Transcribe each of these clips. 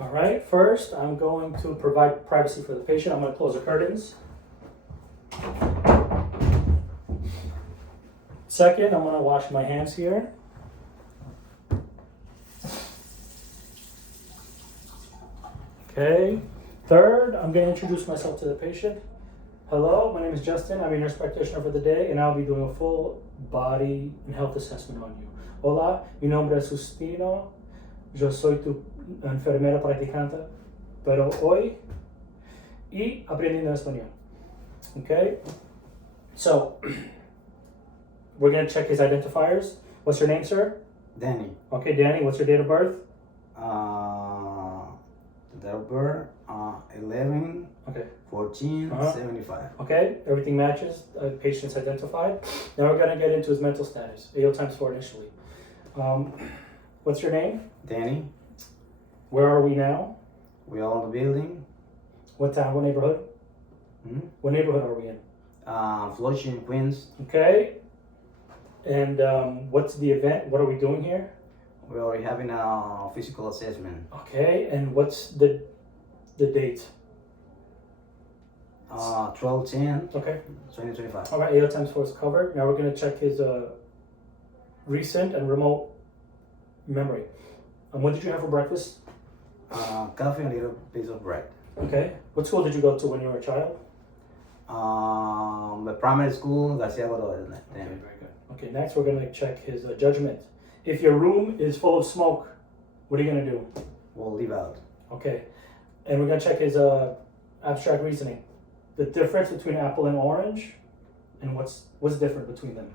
All right, first I'm going to provide privacy for the patient. I'm going to close the curtains. Second, I'm going to wash my hands here. Okay. Third, I'm going to introduce myself to the patient. Hello, my name is Justin. I'm a nurse practitioner for the day, and I'll be doing a full body and health assessment on you. Hola, mi nombre es Justino. Yo soy tu enfermera practicante, pero hoy y aprendiendo español. Okay? So, we're going to check his identifiers. What's your name, sir? Danny. Okay, Danny, what's your date of birth? Date of birth, 11, Okay. 14, 75. Okay, everything matches. Patient's identified. Now we're going to get into his mental status. AO times 4 initially. What's your name? Danny. Where are we now? We are on the building. What town? What neighborhood? What neighborhood are we in? Flushing, Queens. Okay. And what's the event? What are we doing here? We are having a physical assessment. Okay, and what's the date? 12/10, Okay. 2025. All right, AO times 4 is covered. Now we're going to check his recent and remote memory. What did you have for breakfast? Coffee and a little piece of bread. Okay. What school did you go to when you were a child? The primary school, Dacryoadenitis. Okay, very good. Okay, next we're going to check his judgment. If your room is full of smoke, what are you going to do? We'll leave out. Okay. And we're going to check his abstract reasoning. The difference between apple and orange, and what's different between them?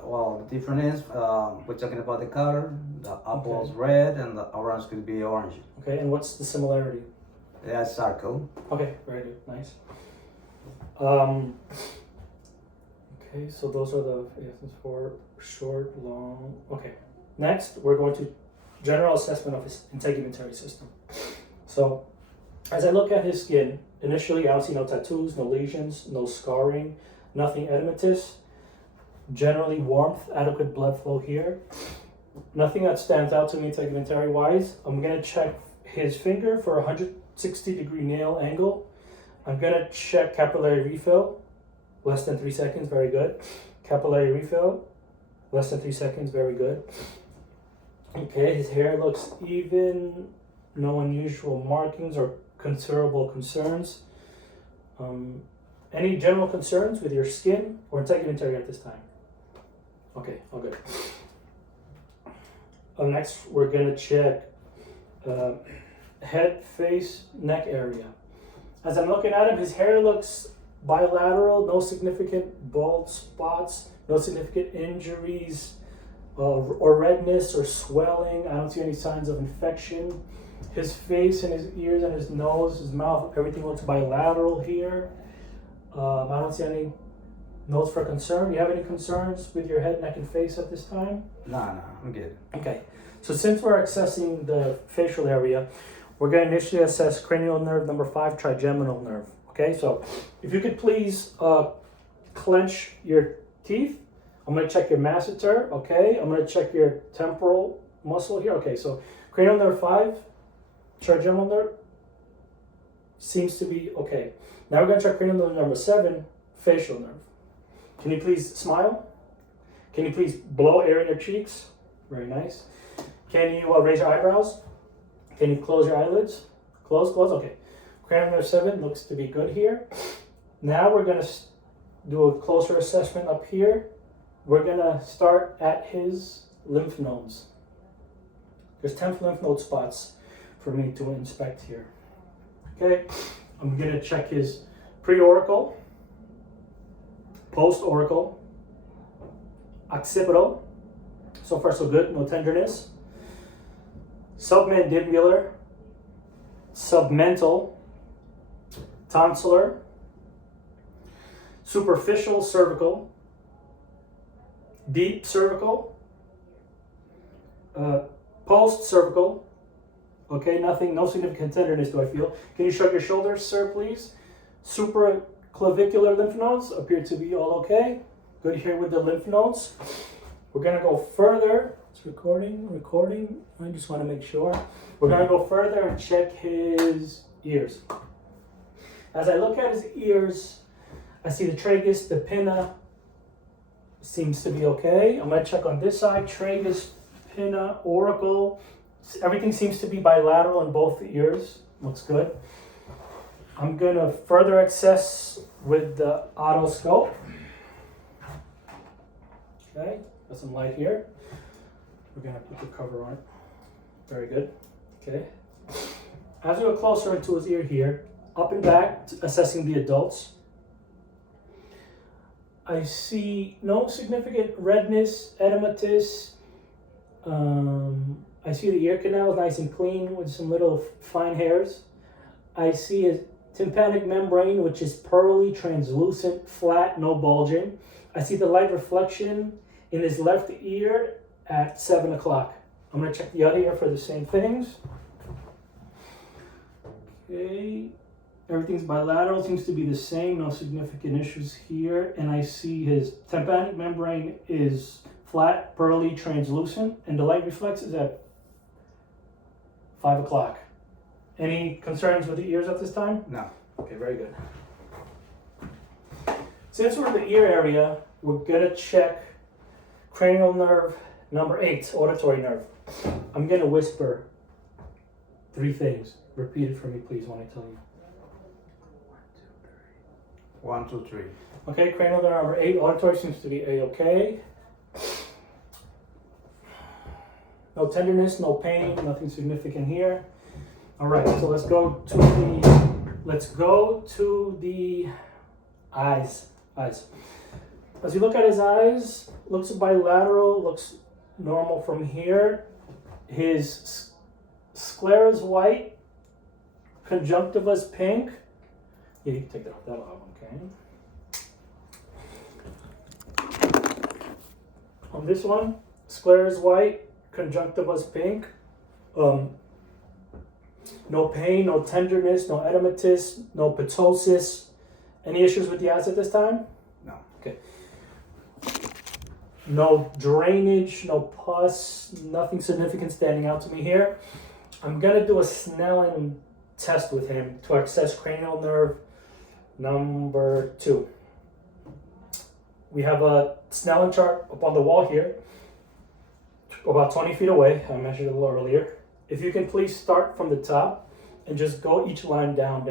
Well, the difference is we're talking about the color. The apple is red and the orange could be orange. Okay, and what's the similarity? Yeah, circle. Okay, very good, nice. Okay, so those are the for short, long. Okay, next we're going to general assessment of his integumentary system. So, as I look at his skin, initially I don't see no tattoos, no lesions, no scarring, nothing edematous. Generally warmth, adequate blood flow here. Nothing that stands out to me integumentary wise. I'm going to check his finger for a 160-degree nail angle. I'm going to check capillary refill, less than 3 seconds, very good. Capillary refill, less than 3 seconds, very good. Okay, his hair looks even, no unusual markings or considerable concerns. Any general concerns with your skin or integumentary at this time? Okay, all good. Next, we're going to check head, face, neck area. As I'm looking at him, his hair looks bilateral, no significant bald spots, no significant injuries or redness or swelling. I don't see any signs of infection. His face and his ears and his nose, his mouth, everything looks bilateral here. I don't see any notes for concern. You have any concerns with your head, neck, and face at this time? No, I'm good. Okay, so since we're accessing the facial area, we're going to initially assess cranial nerve number 5, trigeminal nerve. Okay, so if you could please clench your teeth. I'm going to check your masseter. Okay, I'm going to check your temporal muscle here. Okay, so cranial nerve 5, trigeminal nerve seems to be okay. Now we're going to check cranial nerve number 7, facial nerve. Can you please smile? Can you please blow air in your cheeks? Very nice. Can you raise your eyebrows? Can you close your eyelids? Close. Okay. Cranial nerve 7 looks to be good here. Now we're going to do a closer assessment up here. We're going to start at his lymph nodes. There's 10 lymph node spots for me to inspect here. Okay. I'm going to check his preauricle, post-auricle, occipital. So far so good, no tenderness. Submandibular, submental, tonsillar, superficial cervical, deep cervical, post-cervical. Okay, nothing, no significant tenderness do I feel. Can you shrug your shoulders, sir, please? Supraclavicular lymph nodes appear to be all okay. Good here with the lymph nodes. We're going to go further It's recording. I just want to make sure. We're going to go further and check his ears. As I look at his ears, I see the tragus, the pinna seems to be okay. I'm going to check on this side, tragus, pinna, auricle. Everything seems to be bilateral in both the ears. Looks good. I'm going to further assess with the otoscope. Okay, got some light here. We're going to put the cover on it. Very good. Okay. As we go closer into his ear here, up and back, assessing the adults, I see no significant redness, edematous. I see the ear canal is nice and clean with some little fine hairs. I see his tympanic membrane, which is pearly, translucent, flat, no bulging. I see the light reflection in his left ear at 7 o'clock. I'm going to check the other ear for the same things. Okay. Everything's bilateral, seems to be the same, no significant issues here. And I see his tympanic membrane is flat, pearly, translucent, and the light reflex is at 5 o'clock. Any concerns with the ears at this time? No. Okay, very good. Since we're in the ear area, we're gonna check cranial nerve number 8, auditory nerve. I'm gonna whisper 3 things. Repeat it for me, please, when I tell you. 1, 2, 3. Okay, cranial nerve number 8, auditory seems to be A-okay. No tenderness, no pain, nothing significant here. All right, so let's go to the eyes. As you look at his eyes, looks bilateral, looks normal from here. His sclera is white, conjunctiva is pink. Yeah, you can take that out, okay. On this one, sclera is white, conjunctiva is pink. No pain, no tenderness, no edematous, no ptosis. Any issues with the eyes at this time? No. Okay. No drainage, no pus, nothing significant standing out to me here. I'm going to do a Snellen test with him to access cranial nerve number 2. We have a Snellen chart up on the wall here, about 20 feet away. I measured it a little earlier. If you can please start from the top and just go each line down.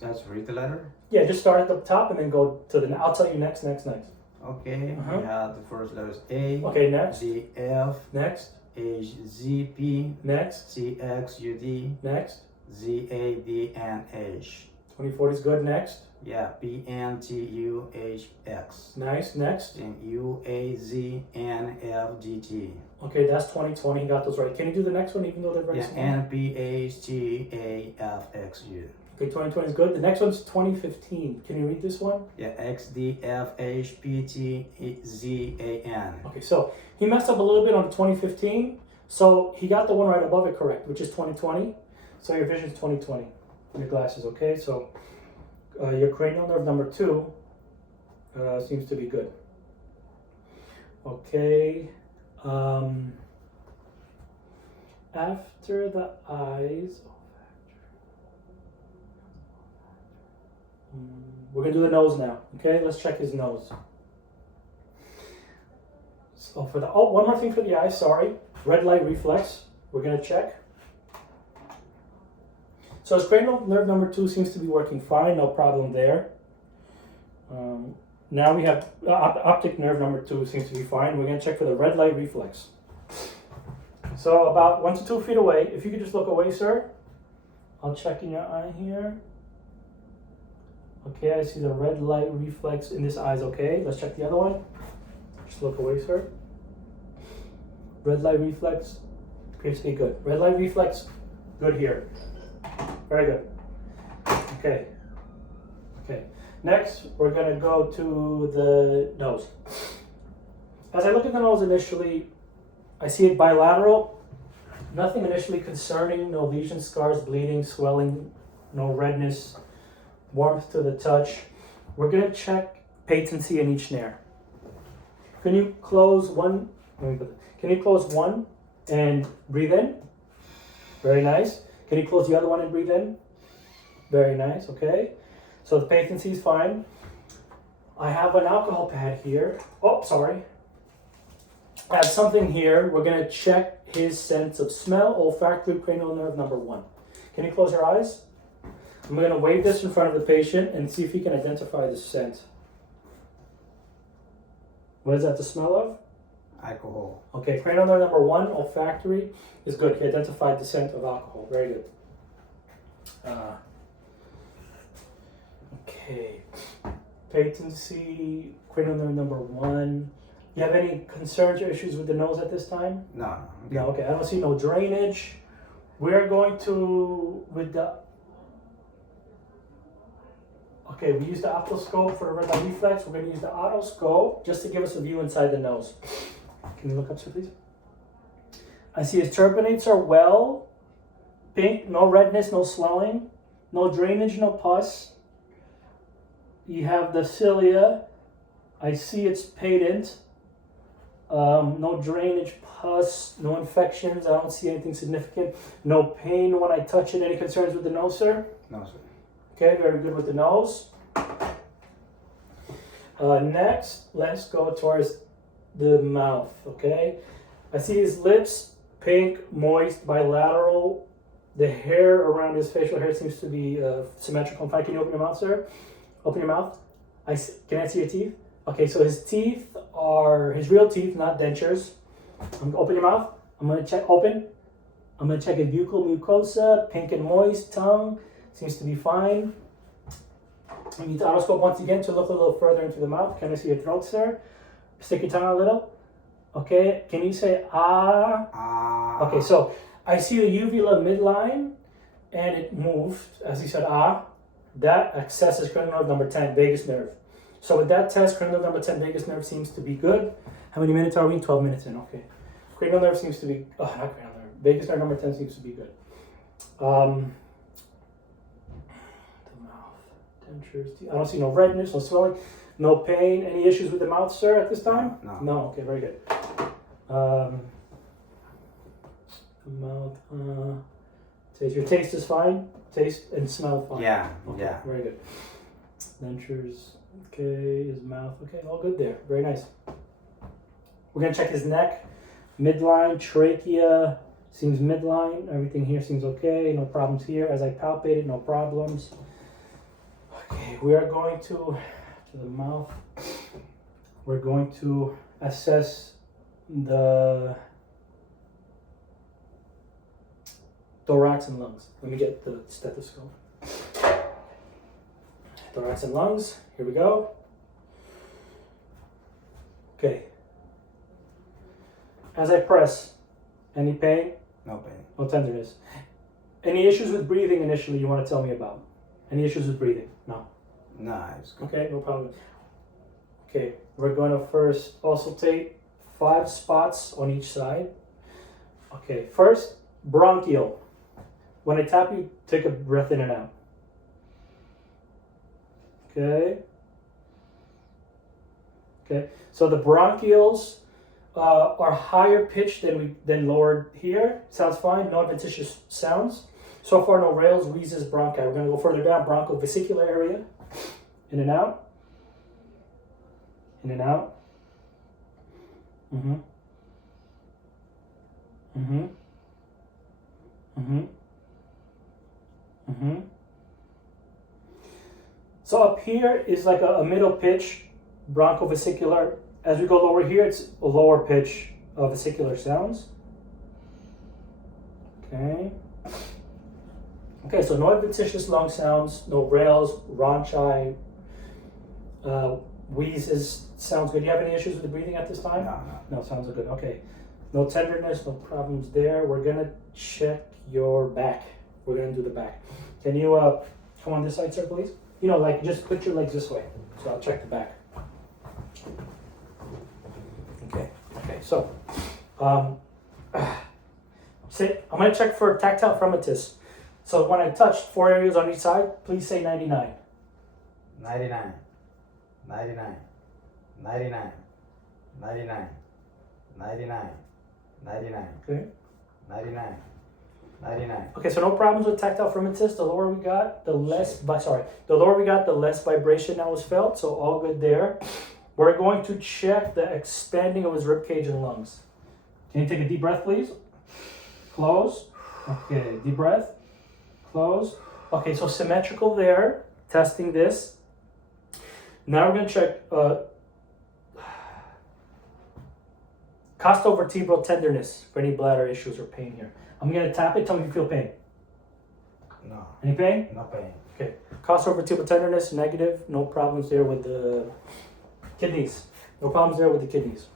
Just read the letter? Yeah, just start at the top and then go to the, I'll tell you next. Okay, we have the first letters A. Okay, next. D, F. Next. H, Z, P. Next. C, X, U, D. Next. Z, A, D, N, H. 2040 is good. Next. Yeah, P, N, T, U, H, X. Nice. Next. And U, A, Z, N, F, G, T. Okay, that's 2020. You got those right. Can you do the next one even though they're very Yeah, small? N, P, H, T, A, F, X, U. Okay, 2020 is good. The next one's 2015. Can you read this one? Yeah, X, D, F, H, P, T, Z, A, N. Okay, so he messed up a little bit on 2015. So he got the one right above it correct, which is 2020. So your vision's 2020. Your glasses, okay? So your cranial nerve number 2 seems to be good. Okay. After the eyes, we're gonna do the nose now. Okay, let's check his nose. So for the one more thing for the eyes. Sorry, red light reflex. We're gonna check. So his cranial nerve number 2 seems to be working fine. No problem there. Now we have optic nerve number 2 seems to be fine. We're going to check for the red light reflex. So about 1 to 2 feet away, if you could just look away, sir. I'll check in your eye here. Okay, I see the red light reflex in this eye is okay. Let's check the other one. Just look away, sir. Red light reflex appears to be good. Red light reflex, good here. Very good. Okay. Next, we're going to go to the nose. As I look at the nose initially, I see it bilateral. Nothing initially concerning. No lesions, scars, bleeding, swelling, no redness, warmth to the touch. We're going to check patency in each snare. Can you close one Can you close one and breathe in? Very nice. Can you close the other one and breathe in? Very nice, okay. So the patency is fine. I have an alcohol pad here. Oh, sorry. I have something here. We're gonna check his sense of smell, olfactory cranial nerve number 1. Can you close your eyes? I'm gonna wave this in front of the patient and see if he can identify the scent. What is that the smell of? Alcohol. Okay, cranial nerve number 1, olfactory, is good. He identified the scent of alcohol. Very good. Okay. Patency, cranial nerve number 1. You have any concerns or issues with the nose at this time? No. No, okay. I don't see no drainage. We're going to, okay, we use the optoscope for the red light reflex. We're going to use the otoscope just to give us a view inside the nose. Can you look up, sir, please? I see his turbinates are well. Pink, no redness, no swelling. No drainage, no pus. You have the cilia. I see it's patent. No drainage, pus, no infections. I don't see anything significant. No pain when I touch it. Any concerns with the nose, sir? No, sir. Okay, very good with the nose. Next, let's go towards the mouth, okay? I see his lips, pink, moist, bilateral. The hair around his facial hair seems to be symmetrical. In fact, can you open your mouth, sir? Open your mouth. Can I see your teeth? Okay, so his teeth are his real teeth, not dentures. Open your mouth. I'm gonna check. Open. I'm gonna check his buccal mucosa, pink and moist. Tongue seems to be fine. We need the otoscope once again to look a little further into the mouth. Can I see your throat, sir? Stick your tongue out a little. Okay. Can you say ah? Ah. Okay. So I see the uvula midline, and it moved as he said ah. That accesses cranial nerve number 10, vagus nerve. So with that test, cranial nerve number 10, vagus nerve seems to be good. How many minutes are we? 12 minutes in, okay. Cranial nerve seems to be, not cranial nerve. Vagus nerve number 10 seems to be good. The mouth, dentures, I don't see no redness, no swelling, no pain. Any issues with the mouth, sir, at this time? No. No, okay, very good. The mouth, your taste is fine? Taste and smell fine? Yeah, okay, yeah. Very good. Dentures, okay, his mouth, okay, all good there. Very nice. We're gonna check his neck, midline, trachea, seems midline. Everything here seems okay, no problems here. As I palpated, no problems. Okay, we are going to the mouth. We're going to assess the thorax and lungs. Let me get the stethoscope. Thorax and lungs. Here we go. Okay. As I press, any pain? No pain. No tenderness. Any issues with breathing initially you want to tell me about? Any issues with breathing? No. No, it's good. Okay, no problem. Okay, we're going to first also take 5 spots on each side. Okay, first, bronchial. When I tap you, take a breath in and out. Okay. Okay. So the bronchioles are higher pitched than lowered here. Sounds fine. No adventitious sounds. So far, no rales, wheezes, bronchi. We're going to go further down. Bronchovesicular area. In and out. In and out. Mm-hmm. Mm-hmm. Mm-hmm. Mm-hmm. So up here is like a middle pitch, bronchovesicular. As we go lower here, it's a lower pitch of vesicular sounds. Okay. Okay, so no adventitious lung sounds, no rales, rhonchi, wheezes. Sounds good. Do you have any issues with the breathing at this time? No. No, sounds good. Okay. No tenderness, no problems there. We're gonna check your back. We're gonna do the back. Can you come on this side, sir, please? You know, like just put your legs this way. So I'll check the back. Okay. Okay. So, sit. I'm gonna check for tactile fremitus. So when I touch 4 areas on each side, please say 99. 99. 99. 99. 99. 99, 99, Okay. 99, 99. Okay, so no problems with tactile firmament. The lower we got, the less, the lower we got, the less vibration that was felt. So all good there. We're going to check the expanding of his rib cage and lungs. Can you take a deep breath, please? Close. Okay, deep breath. Close. Okay, so symmetrical there. Testing this. Now we're going to check costovertebral tenderness for any bladder issues or pain here. I'm going to tap it. Tell me if you feel pain. No. Any pain? No pain. Okay. Costovertebral tenderness, negative. No problems there with the kidneys. No problems there with the kidneys.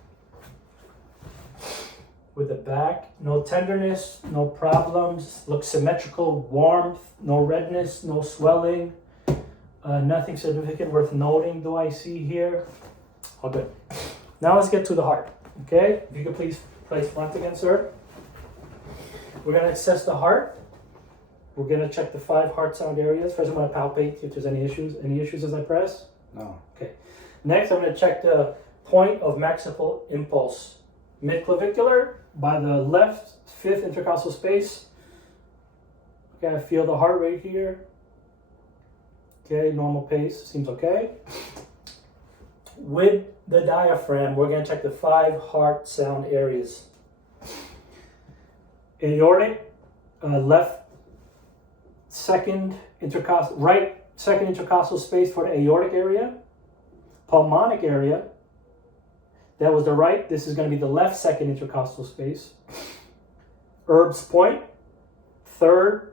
With the back, no tenderness, no problems. Looks symmetrical, warmth, no redness, no swelling. Nothing significant worth noting do I see here. All good. Now let's get to the heart. Okay, if you could please place front again, sir. We're going to assess the heart. We're going to check the 5 heart sound areas. First, I'm going to palpate if there's any issues. Any issues as I press? No. Okay. Next, I'm going to check the point of maximal impulse. Mid-clavicular by the left 5th intercostal space. Okay, I feel the heart rate here. Okay, normal pace, seems okay. With the diaphragm, we're going to check the 5 heart sound areas. Aortic, left second intercostal, right second intercostal space for the aortic area. Pulmonic area, that was the right, this is going to be the left second intercostal space. Erb's point, 3rd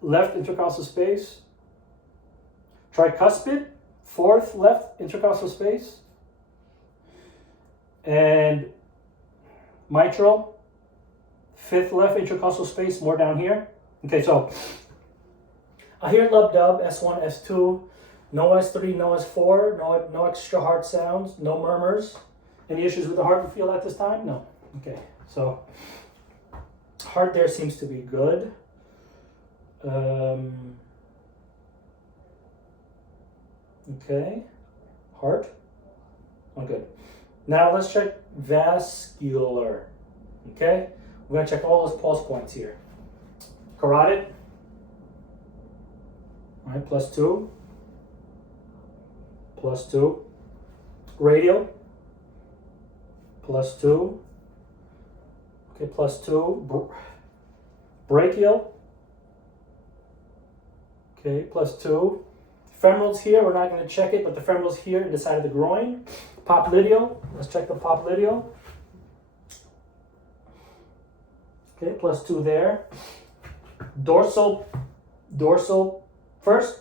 left intercostal space. Tricuspid, 4th left intercostal space. And mitral, 5th left intercostal space, more down here. Okay, so I hear lub-dub, S1, S2, no S3, no S4, no extra heart sounds, no murmurs. Any issues with the heart you feel at this time? No. Okay, so heart there seems to be good. Okay, heart, oh good. Now let's check vascular. Okay, we're gonna check all those pulse points here. Carotid, all right, +2, +2. Radial, +2. Okay, +2. Brachial, okay, +2. Femorals here, we're not going to check it, but the femorals here in the side of the groin. Popliteal, let's check the popliteal. Okay, +2 there. Dorsal first.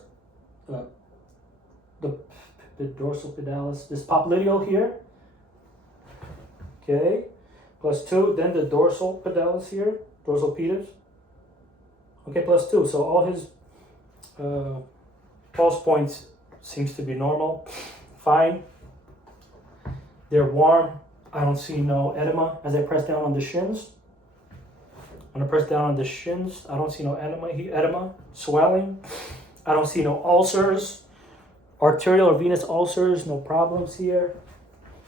The dorsal pedalis, this popliteal here. Okay, +2. Then the dorsal pedalis here, dorsal pedis. Okay, +2. So all his pulse points seems to be normal. Fine. They're warm. I don't see no edema as I press down on the shins. When I press down on the shins, I don't see no edema, swelling. I don't see no ulcers, arterial or venous ulcers, no problems here.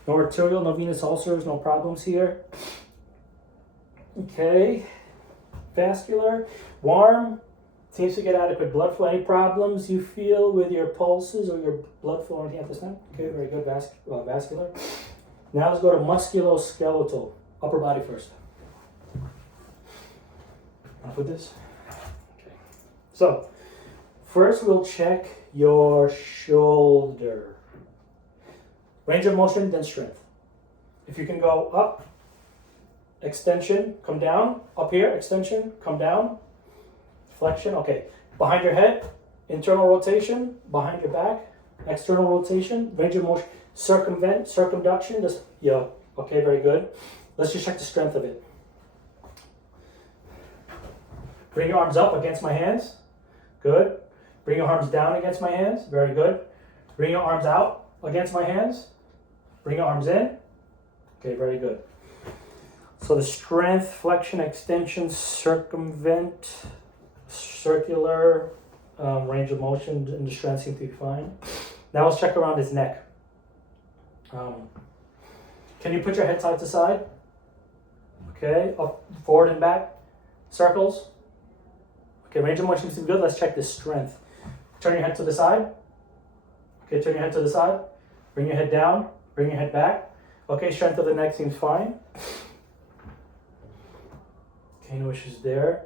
No arterial, no venous ulcers, no problems here. Okay, vascular, warm, seems to get adequate blood flow. Any problems you feel with your pulses or your blood flow or anything at this time? Okay, very good, vascular. Now let's go to musculoskeletal, upper body first. I'll put this. Okay. So, first we'll check your shoulder. Range of motion, then strength. If you can go up, extension, come down, up here, extension, come down, flexion, okay. Behind your head, internal rotation, behind your back, external rotation, range of motion, circumduction, just, yeah, okay, very good. Let's just check the strength of it. Bring your arms up against my hands, good. Bring your arms down against my hands, very good. Bring your arms out against my hands, bring your arms in, okay, very good. So the strength, flexion, extension, circumvent, circular, range of motion, and the strength seem to be fine. Now let's check around his neck. Can you put your head side to side? Okay, up, forward and back. Circles. Okay, range of motion seems to be good. Let's check the strength. Turn your head to the side. Okay, turn your head to the side. Bring your head down. Bring your head back. Okay, strength of the neck seems fine. Okay, no issues there.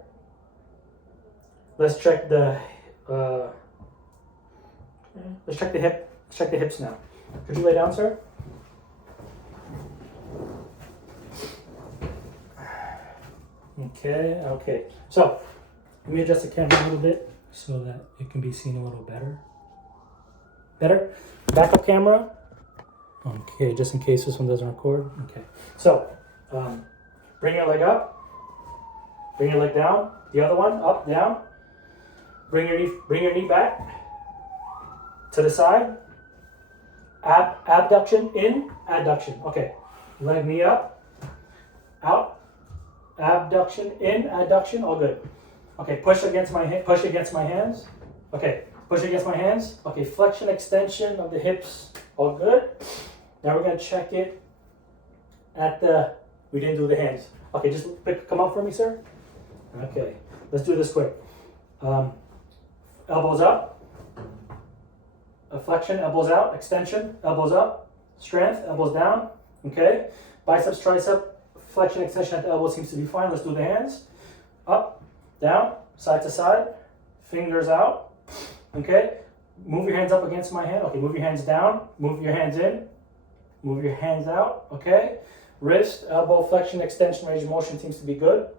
Let's check the let's check the hip. Let's check the hips now. Could you lay down, sir? Okay, okay. So let me adjust the camera a little bit so that it can be seen a little better. Better? Backup camera. Okay, just in case this one doesn't record. Okay. So bring your leg up. Bring your leg down. The other one up, down. Bring your knee back to the side. Abduction in, adduction. Okay. Leg, knee up, out. Abduction in, adduction. All good. Okay. Push against my hands. Okay. Push against my hands. Okay. Flexion, extension of the hips. All good. Now we're gonna check it at the. We didn't do the hands. Okay. Just come up for me, sir. Okay. Let's do this quick. Elbows up. A flexion, elbows out, extension, elbows up, strength, elbows down. Okay. Biceps, tricep, flexion, extension at the elbow seems to be fine. Let's do the hands. Up, down, side to side, fingers out. Okay. Move your hands up against my hand. Okay. Move your hands down. Move your hands in. Move your hands out. Okay. Wrist, elbow, flexion, extension, range of motion seems to be good.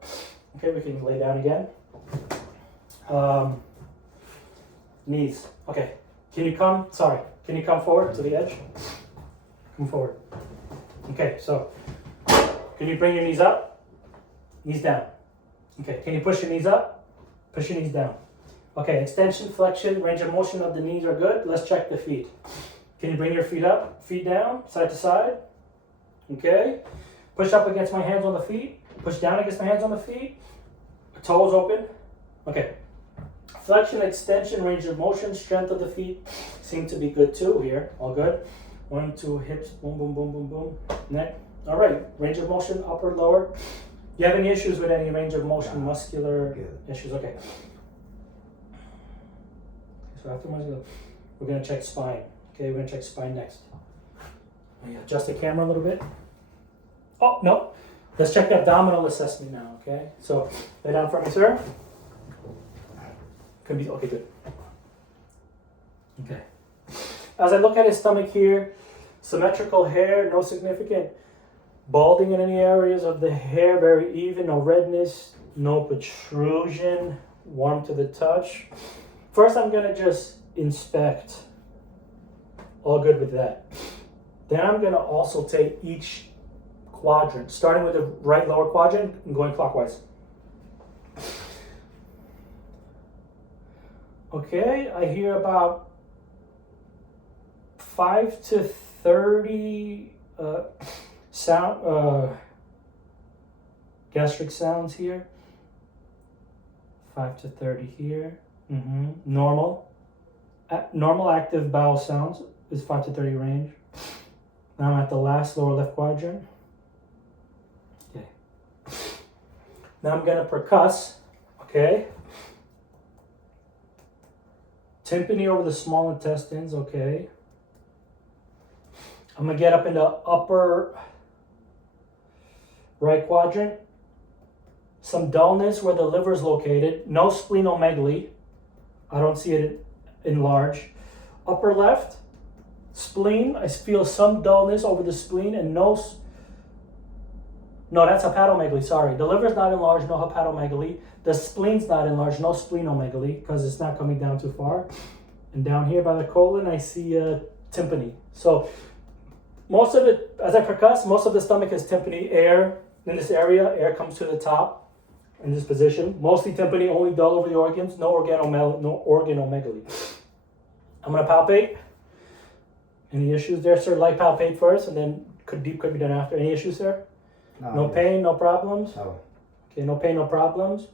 Okay. We can lay down again. Knees. Okay. Can you come forward to the edge? Come forward. Okay, so can you bring your knees up? Knees down. Okay, can you push your knees up? Push your knees down. Okay, extension, flexion, range of motion of the knees are good. Let's check the feet. Can you bring your feet up, feet down, side to side? Okay. Push up against my hands on the feet. Push down against my hands on the feet. Toes open. Okay. Flexion, extension, range of motion, strength of the feet seem to be good too here. All good. 1, 2, hips, boom, boom, boom, boom, boom. Neck. All right. Range of motion, upper, lower. Do you have any issues with any range of motion, muscular issues? Okay. So after muscular, we're going to check spine. Okay, we're going to check spine next. Adjust the camera a little bit. Oh, no. Let's check the abdominal assessment now, okay? So lay down for me, sir. Could be, okay, good. Okay. As I look at his stomach here, symmetrical hair, no significant balding in any areas of the hair, very even, no redness, no protrusion, warm to the touch. First, I'm gonna just inspect. All good with that. Then I'm gonna also take each quadrant, starting with the right lower quadrant and going clockwise. Okay, I hear about 5 to 30 gastric sounds here. 5 to 30 here. Normal. Normal active bowel sounds is 5 to 30 range. Now I'm at the last lower left quadrant. Okay. Now I'm gonna percuss. Okay. Tympany over the small intestines, okay. I'm gonna get up in the upper right quadrant. Some dullness where the liver is located. No splenomegaly. I don't see it enlarged. Upper left, spleen. I feel some dullness over the spleen and no, that's hepatomegaly, sorry. The liver's not enlarged, no hepatomegaly. The spleen's not enlarged, no splenomegaly, because it's not coming down too far. And down here by the colon, I see tympany. So most of it, as I percuss, most of the stomach is tympany. Air in this area, air comes to the top in this position. Mostly tympany, only dull over the organs, no organomegaly. I'm gonna palpate. Any issues there, sir? Light palpate first, and then deep could be done after. Any issues, sir? No pain, no problems? No. Okay, no pain, no problems.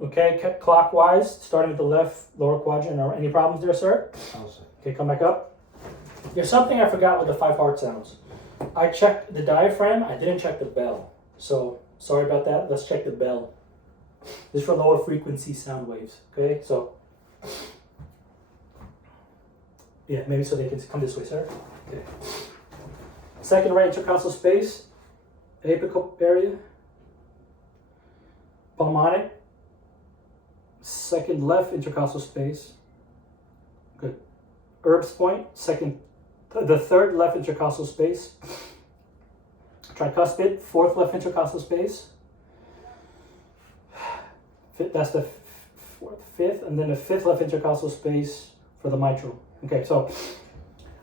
Okay, clockwise, starting with the left lower quadrant. Any problems there, sir? No, sir. Okay, come back up. There's something I forgot with the 5 heart sounds. I checked the diaphragm. I didn't check the bell. So sorry about that. Let's check the bell. This is for lower frequency sound waves. Okay, so yeah, maybe so they can come this way, sir. Okay. Second right intercostal space, apical area, pulmonic. Second left intercostal space. Good. Herb's point. The third left intercostal space. Tricuspid. Fourth left intercostal space. That's the fifth, and then the fifth left intercostal space for the mitral. Okay, so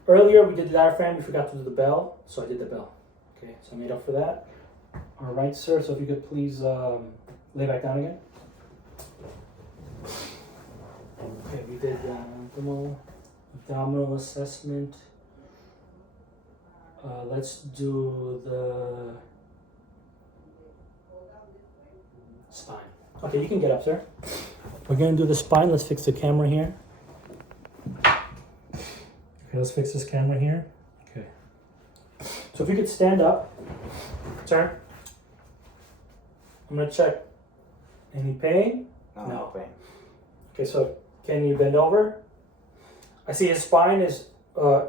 earlier we did the diaphragm, we forgot to do the bell, so I did the bell. Okay, so I made up for that. All right, sir, so if you could please lay back down again. Okay, we did abdominal assessment. Let's do the spine. Okay, you can get up, sir. We're going to do the spine. Let's fix the camera here. Okay, let's fix this camera here. Okay. So if you could stand up, sir. I'm going to check. Any pain? No pain. Okay, so can you bend over? I see his spine is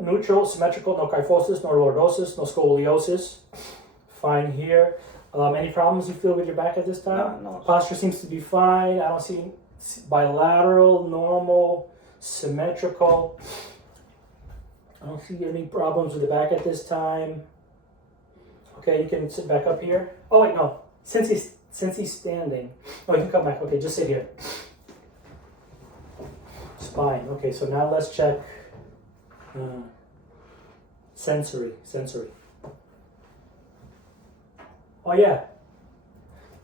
neutral, symmetrical, no kyphosis, no lordosis, no scoliosis. Fine here. Any problems you feel with your back at this time? No. Posture seems to be fine. I don't see bilateral, normal, symmetrical. I don't see any problems with the back at this time. Okay, you can sit back up here. Oh wait, no. Since he's standing. Oh, you can come back. Okay, just sit here. Spine. Okay, so now let's check sensory. Oh yeah.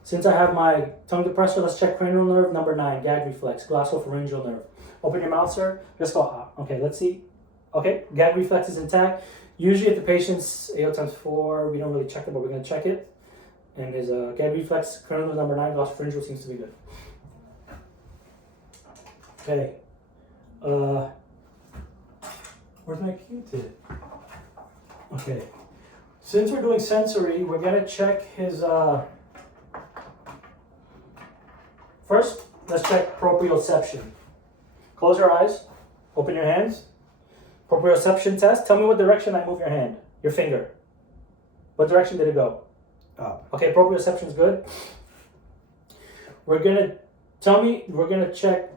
Since I have my tongue depressor, let's check cranial nerve number 9, gag reflex, glossopharyngeal nerve. Open your mouth, sir. Let's go. Okay, let's see. Okay, gag reflex is intact. Usually if the patient's AO times 4, we don't really check it, but we're going to check it. And his gag reflex, cranial nerve number 9, glossopharyngeal seems to be good. Okay. Where's my Q-tip? Okay. Since we're doing sensory, we're going to check his... First, let's check proprioception. Close your eyes. Open your hands. Proprioception test. Tell me what direction I move your hand, your finger. What direction did it go? Up. Okay, proprioception is good. We're gonna check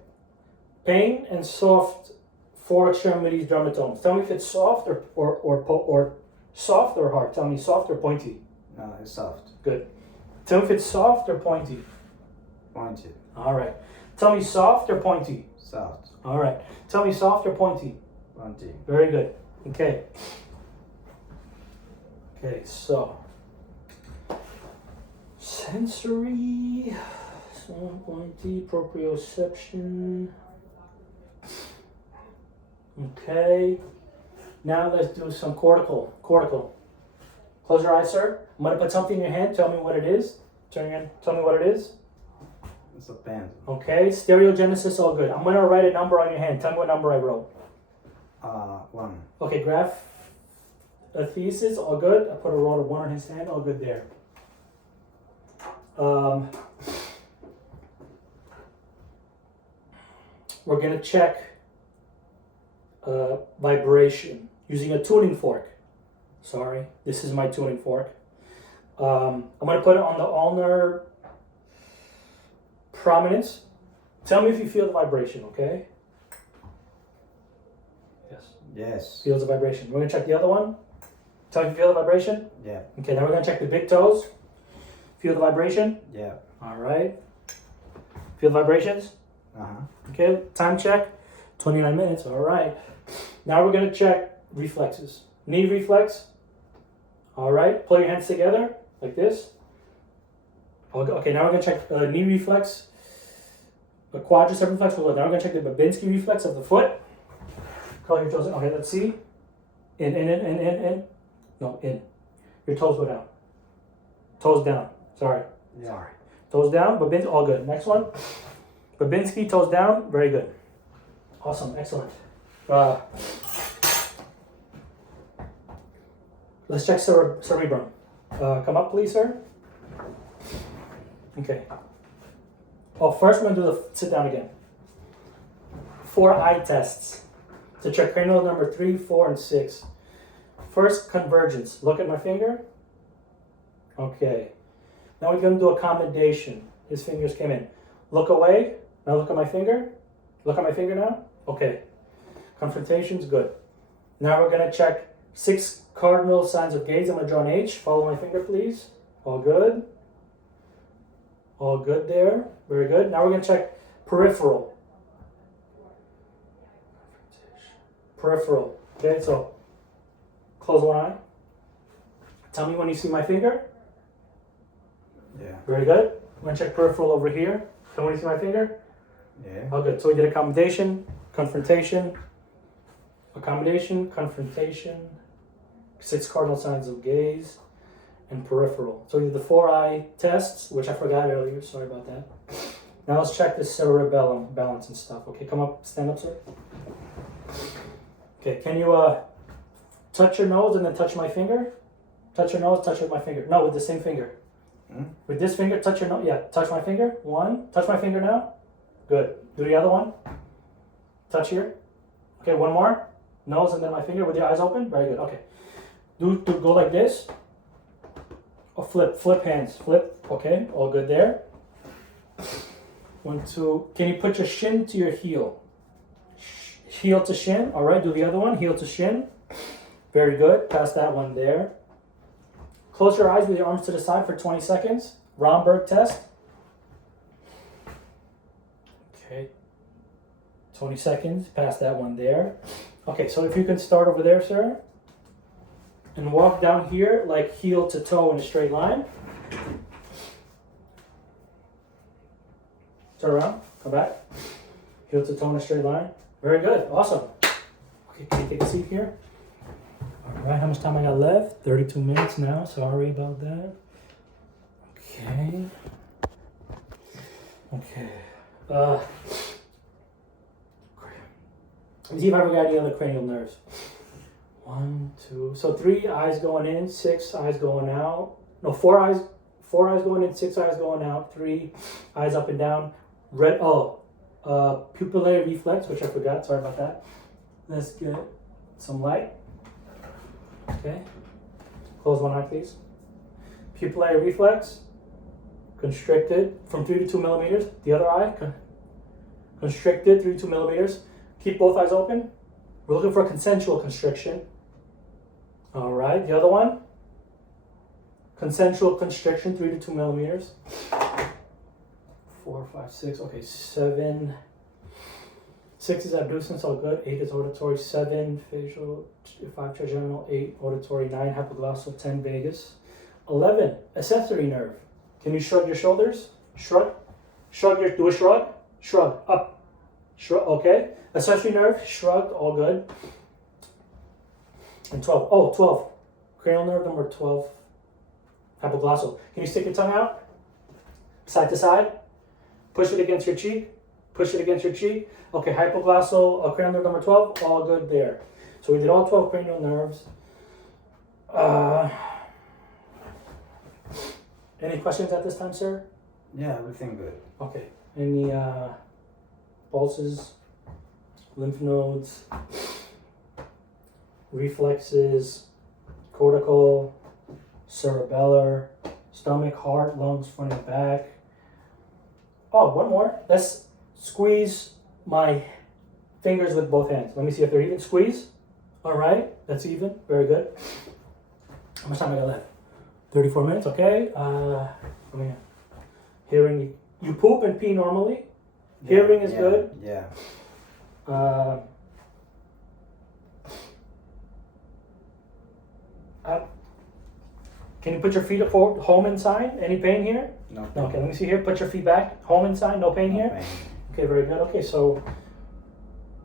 pain and soft four extremities dermatomes. Tell me if it's soft or soft or hard. Tell me soft or pointy. No, it's soft. Good. Tell me if it's soft or pointy. Pointy. All right. Tell me soft or pointy. Soft. All right. Tell me soft or pointy. Pointy. Very good. Okay. Okay, so sensory, so pointy, proprioception. Okay. Now let's do some cortical. Close your eyes, sir. I'm gonna put something in your hand. Tell me what it is. Turn your hand. Tell me what it is. It's a pen. Okay. Stereogenesis, all good. I'm gonna write a number on your hand. Tell me what number I wrote. 1. Okay. Graph. A thesis, all good. I put a roll of 1 on his hand. All good there. We're gonna check vibration using a tuning fork. Sorry, this is my tuning fork. I'm gonna put it on the ulnar prominence. Tell me if you feel the vibration, okay? Yes. Yes. Feels the vibration. We're gonna check the other one. Tell me if you feel the vibration. Yeah. Okay, now we're gonna check the big toes. Feel the vibration. Yeah. All right. Feel the vibrations. Okay, time check. 29 minutes. All right. Now we're gonna check reflexes. Knee reflex. All right. Pull your hands together like this. Okay. Now we're gonna check knee reflex. The quadricep reflex. Now we're gonna check the Babinski reflex of the foot. Curl your toes in. Okay. Let's see. In. No, in. Your toes go down. Toes down. Sorry. Yeah. Sorry. Toes down. Babinski. All good. Next one. Babinski. Toes down. Very good. Awesome. Excellent. Let's Let's check cerebrum. Come up, please, sir. Okay. Oh, first we're going to do sit down again. 4 eye tests to check cranial number 3, 4, and 6. First, convergence. Look at my finger. Okay. Now we're going to do accommodation. His fingers came in. Look away. Now look at my finger. Look at my finger now. Okay. Confrontation's good. Now we're going to check 6 cardinal signs of gaze. I'm going to draw an H. Follow my finger, please. All good. All good there. Very good. Now we're going to check peripheral. Peripheral. Okay, so close one eye. Tell me when you see my finger. Yeah. Very good. I'm going to check peripheral over here. Tell me when you see my finger. Yeah. All good. So we did accommodation, confrontation, accommodation, confrontation, 6 cardinal signs of gaze, and peripheral. So we did the 4 eye tests, which I forgot earlier. Sorry about that. Now let's check the cerebellum balance and stuff. Okay, come up, stand up, sir. Okay, can you touch your nose and then touch my finger? Touch your nose, touch with my finger. No, with the same finger. With this finger, touch your nose. Yeah, touch my finger. 1. Touch my finger now. Good. Do the other one. Touch here. Okay, one more. Nose and then my finger with your eyes open. Very good. Okay. Do go like this. Or flip hands. Flip. Okay, all good there. 1, 2. Can you put your shin to your heel? Heel to shin. All right, do the other one. Heel to shin. Very good. Pass that one there. Close your eyes with your arms to the side for 20 seconds. Romberg test. Okay. 20 seconds. Pass that one there. Okay, so if you can start over there, sir. And walk down here like heel to toe in a straight line. Turn around. Come back. Heel to toe in a straight line. Very good. Awesome. Okay, can you take a seat here? All right, how much time I got left? 32 minutes now. Sorry about that. Okay. Okay. Let's see if I ever got any other cranial nerves. 1, 2. So 3 eyes going in, 6 eyes going out. No, 4 eyes going in, 6 eyes going out. 3 eyes up and down. Pupillary reflex, which I forgot. Sorry about that. Let's get some light. Okay. Close one eye, please. Pupillary reflex. Constricted from 3 to 2 millimeters. The other eye. Constricted 3 to 2 millimeters. Keep both eyes open. We're looking for a consensual constriction. All right. The other one. Consensual constriction 3 to 2 millimeters. 4, 5, 6. Okay, 7. 6 is abducens, all good. 8 is auditory. 7 facial. 5 trigeminal. 8 auditory. 9 hypoglossal. 10 vagus. 11 accessory nerve. Can you shrug your shoulders? Shrug. Do a shrug. Shrug. Up. Shrug. Okay. Accessory nerve. Shrugged. All good. And 12. Oh, 12. Cranial nerve number 12. Hypoglossal. Can you stick your tongue out? Side to side. Push it against your cheek. Push it against your cheek. Okay, hypoglossal, cranial nerve number 12, all good there. So we did all 12 cranial nerves. Any questions at this time, sir? Yeah, everything good. Okay. Any pulses, lymph nodes, reflexes, cortical, cerebellar, stomach, heart, lungs, front and back. Oh, one more. Let's squeeze my fingers with both hands. Let me see if they're even. Squeeze. All right. That's even. Very good. How much time I got left? 34 minutes. Okay. Hearing. You poop and pee normally. Hearing is good. Yeah. Can you put your feet up forward? Home and sign. Any pain here? No. Okay, let me see here. Put your feet back. Home and sign. No pain here? Pain. Okay, very good. Okay, so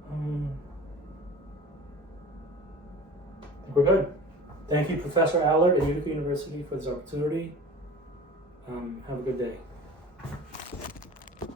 I think we're good. Thank you, Professor Allard at Utica University, for this opportunity. Have a good day.